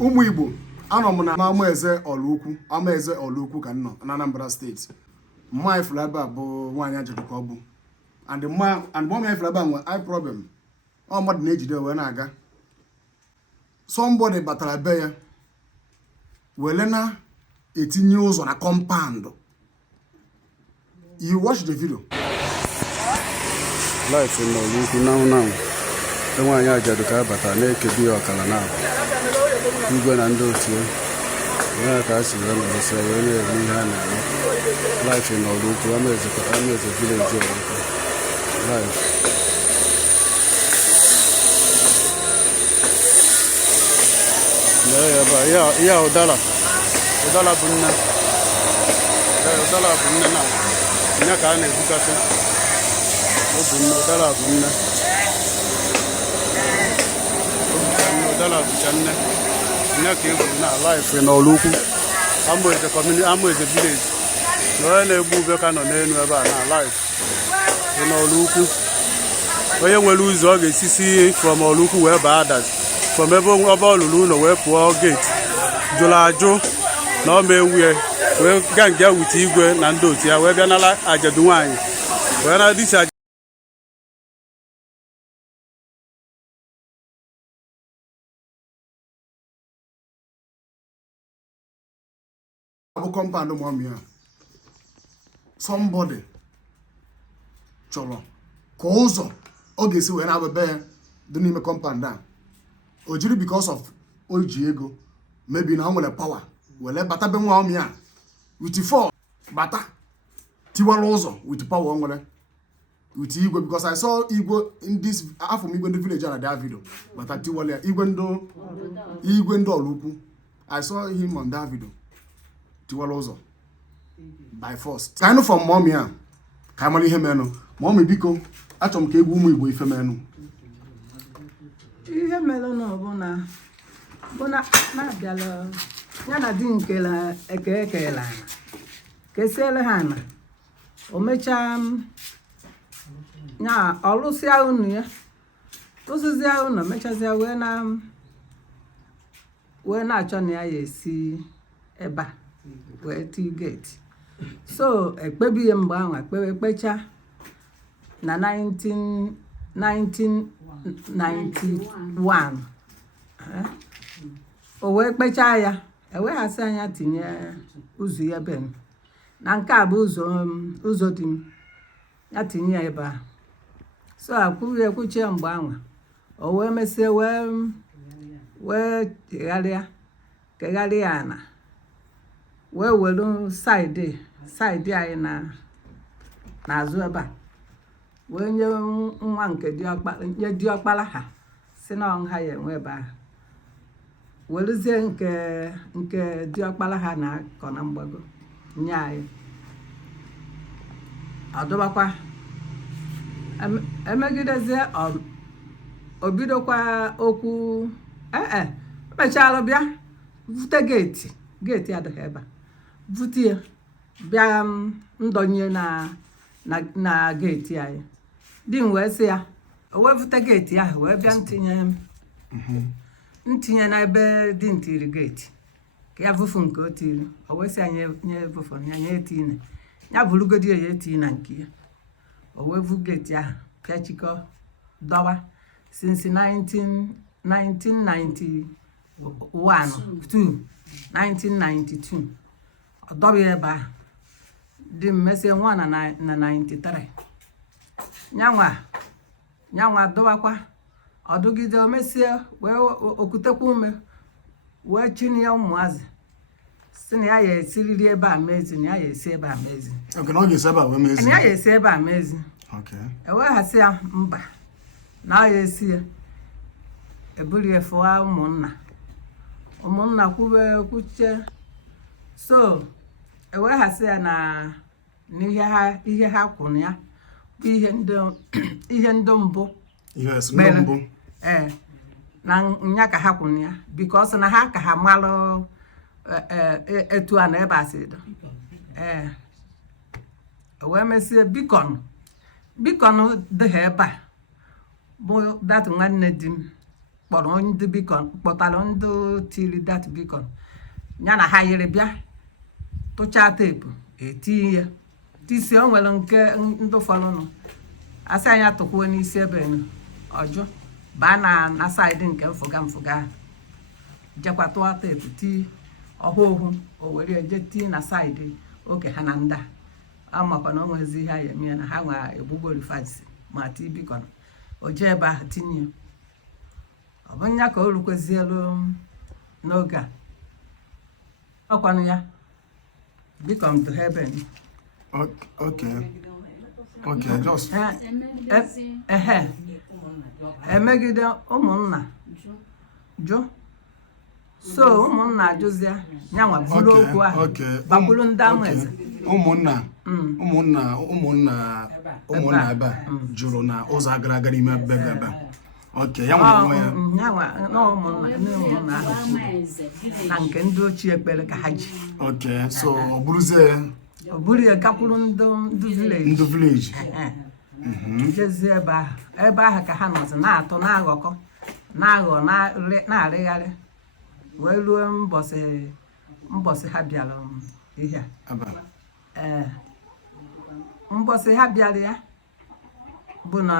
Ụmụ Igbo anọ m na Amaeze Ọlụukwu ka nọ na Anambra steeti. Mma ifuru ebe a bụ nwaanyị ajadu ka ọ bụ. And mma ifuru ebe a nwe eye problem. Ọ mmadụ na-ejide wee na-aga. Somebody batara be ya wele na etinye ụzọ na compound. You watch the video. Life in Ọlụukwu now. Nwaanyị ajadu ka bata na-ekebi ọkala na igwe na ndị otu ya ka a si wee nọrọsị wee na-eme ihe a na-eme. Life in Ọlụukwu Amaeze village Ọlụukwu life. Ya ụdara bụ nne. Ụdara bụ nne na ya ka a na-ebukasị. Ọ bụ nne, ụdara bụ nne. Ụdara bụcha nne. Nya ka egwu na life in Ọlụukwu Amaeze village. Na onye na-egbu ube ka nọ n'elu ebe a na life in Ọlụukwu. Onye nwere ụzọ ọ ga-esisi from Ọlụukwu wee baa Adas. From ebe ọ lụrụ ụlọ wee pụọ gate jụrụ ajụ na ọ ma ewu ya wee gaa nge wute igwe na ndị otu ya wee bịa nara ajadu nwaanyị wee na disi ajadu bụ compound mommy ya. Somebody chọrọ ka ụzọ ọ ga-esi wee na-abebe ya dị n'ime compound a. O jiri because of o ji ego maybe na o nwere power wele bata be nwa ọmị a with four bata tiwara ụzọ with power o nwere with igwe because I saw igwe in this afọ igwe ndị village na that video bata tiwara ya igwe ndị Ọlụukwu. I saw him on that video tiwara ụzọ by force. Ka anyị from mommy a ka anyị mara ihe menụ. Mommy biko achọrọ m ka egwu ụmụ Igbo ife menụ. Ihe mere na ọbụna na-abịala ya na di nkele ekele ana kesiele ha ana o mechaa ya ọlụsịa unu ya lụsịzịa unu mechazịa wee na-achọ na ya esi ebe a wee tii geti. So ekpebighị mgbe ahụ ekpecha na 1991 o wee kpechaa ya eweghasị anya tinye ụzọ ya be na nke a bụ ụzọ dị m ya tinye ya ebe a. So ekwuchie mgbe ahụ o wee mesie wee kegharịa ana wee welu saịdị anyị na-azụ ebe a wee nye nwa nke diọkpara ha si na ọnha ya enwe ebe ahụ weluzie nke diọkpara ha na-akọ na mgbago nye anyị ọdụbakwa emegidezie obidokwa okwu mechalụ bịa vute geti adịghị ebe a vute ya bịa ndọnye na geti anyị di m wee sị ya o wee vute geti ahụ wee bịa ntinye n'ebe dị ntiri geti ka ya vufu nke o tiri. O wee sị ya nye vufu ya nye etine ya bụrụgodi ya eti na nke ya. O wee vu geti ahụ pịachikọ dọwa since 1992 ọ dọba ya ebe ahụ. Di m mesie nwa na 93 nyanwa dọwakwa ọdụgide o mesie wee okutekwa ume wee chini ya ụmụazị si na ya esiriri ebe a mezi na ya esi ebe a mezi na ọ ga-esi ebe a wee mezi na ya esi ebe a mezi. Eweghasị ya mba na ya esi ya eburu ya fụwa ụmụnna kwuche. So eweghasị ya na ihe ha kwụrụ ya bụ ihe ndị mbụ na nya ka ha kwụrụ ya because na ha ka ha malụ etu a na ebe a si do. Wee mesie bikon dịghị ebe a bụ dat nwanne di m kpọrọ ndị bikon kpọtara ndị tiri dat bikon ya na ha yiri bịa tụchaa teepu etinye ya tisie o nwere nke ndị fọrọnụ asị anya tụkwuo n'isi ebe ọjụ baa na saịdị nke mfụga ahụ jekwa tụọ teepu tii ọhụụ o were eje tii na saịdị oke ha na nda amakwa na o nwezi ihe ya eme na ha nwe egbugbo rifazi ma tii bikon o jee ebe ahụ tinye ọ bụ nya ka o rukwezielu n'oge a ọkwanụ ya bikon to heaven Okay, just emegide ụmụnna jụ so ụmụnna ajụzia nyanwa buru okwu ahụ bakwuru ndị amaeze ụmụnna ebe a jụrụ na ụzọ agara aga n'ime ebe ebe okay ya nwere onwe ya nyanwa na ụmụnna ahụ na nke ndị ochie ekpere ka ha ji okay so ọ bụrụzie o buru ya gakwuru ndị vileji jezie ebe ahụ ka ha nọzi na-atụ na-aghọkọ na-aghọ na-arịgharị wee ruo mbọsị ha bịara ihe mbọsị ha bịara ya bụ na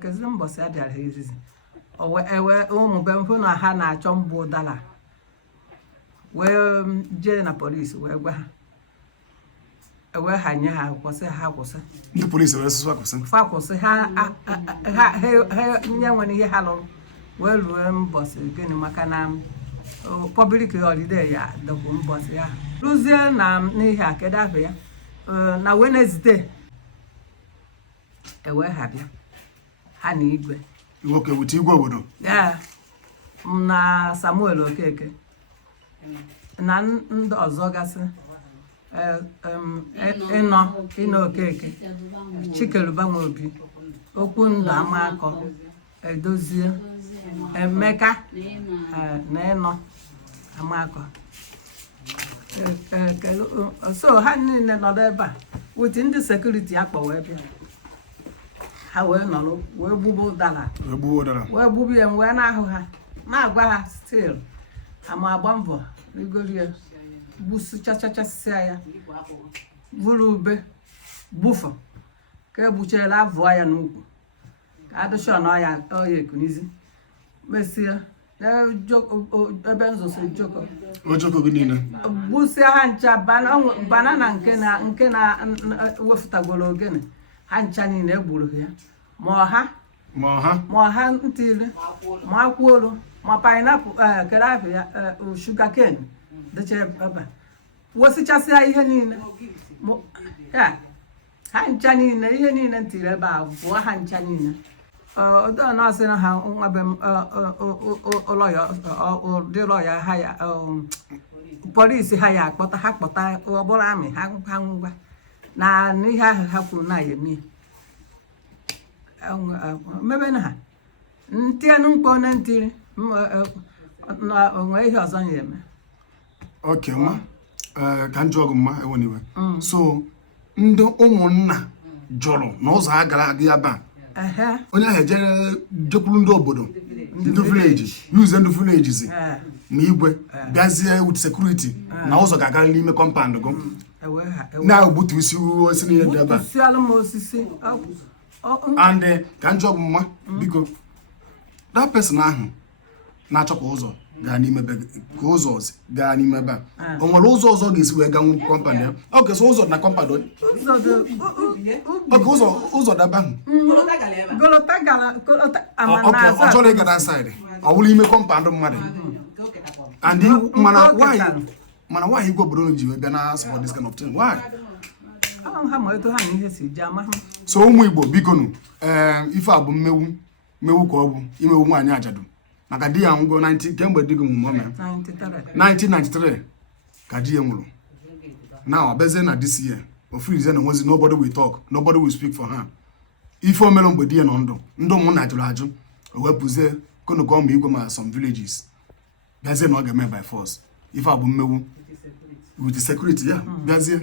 kezi mbọsị ha bịara ha izizi ewe ụmụ be mfụ na ha na-achọ mgbu ụdara wee jee na polisi wee gwa ha ewe ha nye ha kwụsị ha kwụsị ndị polisi wee sụsụ akwụsị fa kwụsị ha nye nwere ihe ha lụrụ wee ruo mbọsị gịnị maka na public holiday ya dọkwu mbọsị ya rụzie na n'ihe a kedu afọ ya na Wednesday ewe ha bịa ha na igwe nwoke wute igwe obodo ya na Samuel Okeke na ndị ọzọ gasị ịnọ Okeke Chikeluba Nwobi okwu ndụ Amakọ Edozie Emeka na ịnọ Amakọ so ha niile nọrọ ebe a wute ndị sekuriti akpọwa ebe ha wee nọrọ wee gbubu ụdara wee gbubu ya wee na-ahụ ha na-agwa ha stil ama agba mbọ rigoro ya gbusichachachasịa ya buru ube bufu ka egbuchara avụọ ya n'ugwu ka adụcha ọya ekunizi mesịa ebe nzoso ojoko gị niile gbusia ha ncha banana nke na wefụtagoro ogene ha ncha niile egburu ya ma ọha ntiri ma akwụolu ma painapụl kere afọ ya shuga cane dịcha ebe wosichasịa ihe niile ha ncha niile ihe niile ntiri ebe a bụọ ha ncha niile ọdọnọsị na ha nwa be m ụlọ ya ha ya polisi ha ya akpọta ha kpọta ọbụrụ amị ha ngwa na n'ihe ahụ ha kwuru na ya eme mebe na ha ntienu mkpọ na ntiri onwe ihe ọzọ ya eme okay nwa ka m jụọ gị mma eweniwe so ndị ụmụnna jụrụ n'ụzọ ha gara aga ya ba onye ahụ ejere jekwuru ndị obodo ndị vileji yuze ndị vilejizi ma igwe bịazie with sekuriti na ụzọ ga-agara n'ime kọmpandụ gụ na-egbutu isi osi n'ihe dị ebe a and ka m jụọ gị mma biko that person ahụ na-achọkwa ụzọ gaa n'ime ebe ka ụzọ gaa n'ime ebe a o nwere ụzọ ọzọ ga-esi wee ganwu kọmpandụ ya ọ kesị ụzọ na kọmpandụ oke ụzọ daba ahụ ọ chọrọ ịga na saịdị ọ bụrụ ime kọmpandụ mmadụ and mana nwaanyị igwe obodo ji wee bịa na support this kind of thing why so ụmụ Igbo bikonu ife a bụ mmewu ka ọ bụ imewu nwaanyị ajadu maka di ya ngwo 90 kemgbe di gị nwụrụ 1993 ka di ya nwụrụ now abeze na this year ofirize na nwezi nobody will talk, nobody will speak for her ife omelo mgbe di ya nọ ndụ ndị ụmụnna jụrụ ajụ o wepụzie kono ka ọmụ igwe ma some villages bịazie na ọ ga-eme by force ife a bụ mmewu with the security ya bịazie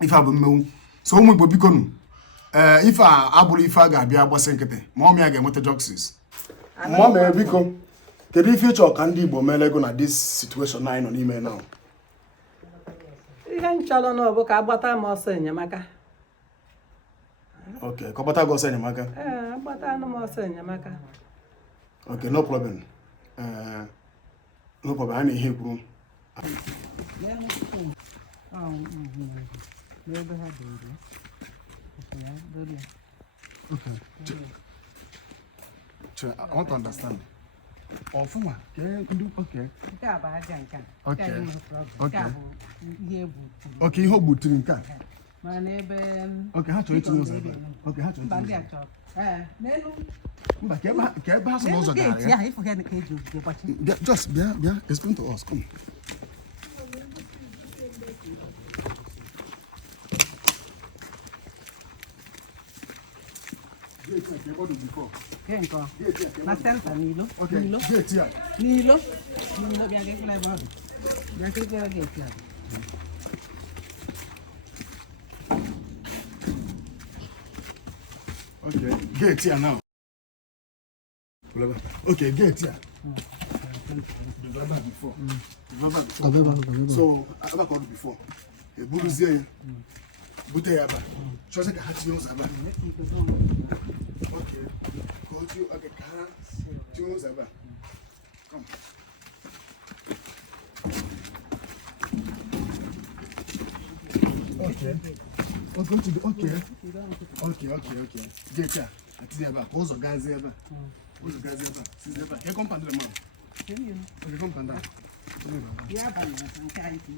ife a bụ mmewu so ụmụ Igbo bikonu ife a abụrụ ife a ga-abịa gbasị nkịtị ma ọmụ ya ga-enweta justice Mama biko kedu ife ịchọ ka ndị Igbo mere ego na this situation anyị nọ n'ime now? ihe m chọrọ na ọ bụ ka agbata m ọsọ enyemaka. Okay, kọbata gị ọsọ enyemaka. Agbata m ọsọ enyemaka. Okay, no problem. No problem, anyị na-ihe kwuru. I want to understand. Ọfụma, okay. Okay, ihe o gbutiri nke a. Okay, ha chọrọ itinye ụzọ ebe. Okay, ha chọrọ itinye ụzọ. Mba, ka ebe ha so n'ụzọ gara ya. Just bịa, explain to us, come. Na center Nilo. Okay, gate here. Nilo bịa gị ebe ahụ. Bịa gị gate ya. Okay, gate here now. Okay, gate here. Before. So, I've called before. A buruzie. Bute ya ba. Chose ka hati yonza ba. Okay. Called you okay, ka yonza ba. Come. Okay. Welcome to the okay. Get ya. Ati ya ba. Kozo gazi ya ba. Kozo gazi ya ba. Siz ya ba. Ya compande le man. Okay, compande. Ya ba na sanka iti.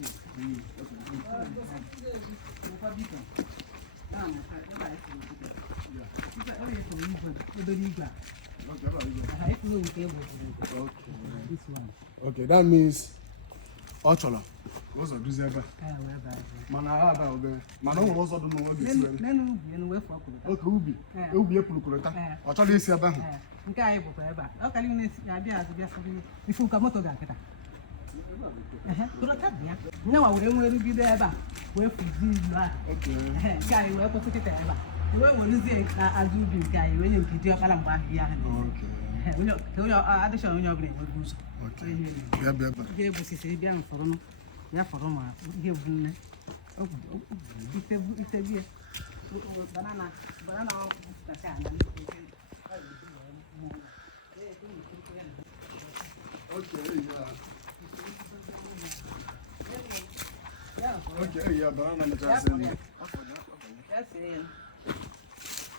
Okay, that means Ochola. What's a duzeba? Manahaba obey. Manon was on the one. Okay, Ubi, Pulukureta. Ochola is about. Guy, whatever. Okay, if you come to that. No, I wouldn't really be there. Where okay. Guy, where put it ever. Where was it? I do be guy when you do your palamba here. Okay. We know addition on your brain. Okay. Yeah, but it's a young for them. Yeah, for them. Give them. Oh, it's a beer. Banana. Okay, Okay, yeah, banana That's it.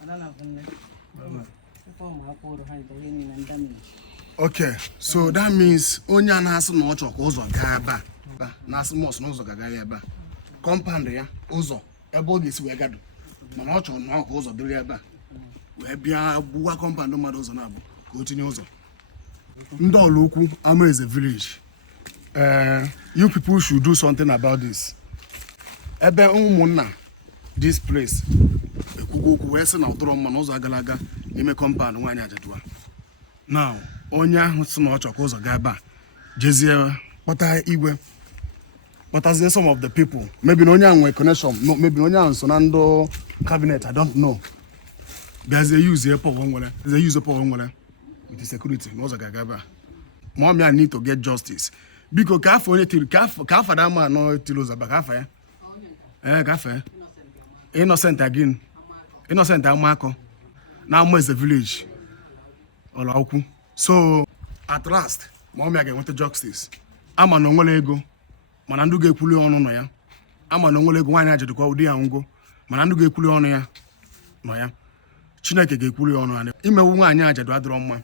I don't know. Okay, so that means onye a na-asị na ọ chọrọ ka ụzọ gaa ebe a na-asị mọs na ụzọ ga-agaghị ebe a kọmpand ya ụzọ ebe ọ ga-esi wee gado mana ọ chọrọ na ọ ka ụzọ dịrị ebe a wee bịa gbuwa kọmpand mmadụ ụzọ na-abụ ka o tinye ụzọ ndị ọlụ ukwu Amaeze village you people should do something about this ebe ụmụnna this place ekwugo okwu wee sị na ụtụrụ mma na ụzọ agala aga n'ime kọmpand nwaanyị Ajadua now onye ahụ sị na ọ chọrọ ka ụzọ gaa ebe a jezie kpọta igwe kpọtazie some of the people maybe na onye ahụ nwere connection maybe na onye ahụ so na ndị cabinet I don't know bịazie use power nwere with the security na ụzọ ga-aga ebe a ma ọ need to get justice biko ka afọ onye tiri ka afọ da ma anọ tiri ụzọ ba ka afọ ya ka afọ ya Innocent again Innocent Amakọ na Amaeze village ọlọkwụ so at last ma ọ ga-enweta justice ama na onwere ego mana ndị ga-ekwuli ọnụ nọ ya ama na onwere ego nwaanyị Ajadua ụdị ya ngwo mana ndị ga-ekwuli ọnụ ya nọ ya Chineke ga-ekwuli ọnụ ya imewu nwaanyị Ajadua adịrọ mma